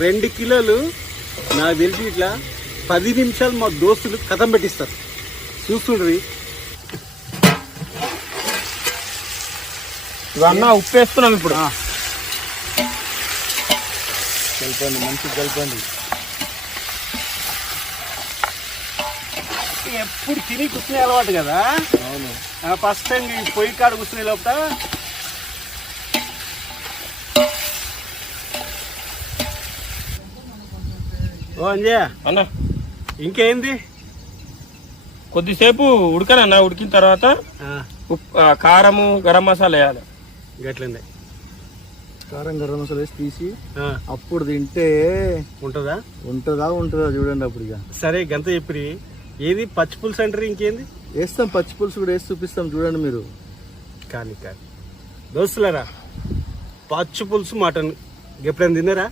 2 కిలోలు నాకు తెలిసి ఇట్లా 10 నిమిషాలు మా దోస్తులు కథం పెట్టిస్తారు. చూస్తుండ్రి. ఇవన్నా ఉప్పు వేస్తున్నాం ఇప్పుడు. కలపండి, మంచిగా కలపండి. ఎప్పుడు తిని కూర్చునే అలవాటు కదా. అవును. ఫస్ట్ టైం ఈ పొయ్యి కాడ కూర్చునే లోపల ఓ అంజయ్య అన్న ఇంకేంది? కొద్దిసేపు ఉడకనన్నా. ఉడికిన తర్వాత కారము గరం మసాలా వేయాలి. గట్లండి. కారం గరం మసాలా వేసి తీసి అప్పుడు తింటే ఉంటుందా చూడండి అప్పుడు. ఇక సరే గంత చెప్పి ఏది పచ్చి పులుసు అంటారు, ఇంకేంది వేస్తాం. పచ్చి పులుసు కూడా వేసి చూపిస్తాం చూడండి మీరు. కానీ దోస్తులరా, పచ్చి పులుసు మటన్ ఎప్పుడైనా తిన్నారా?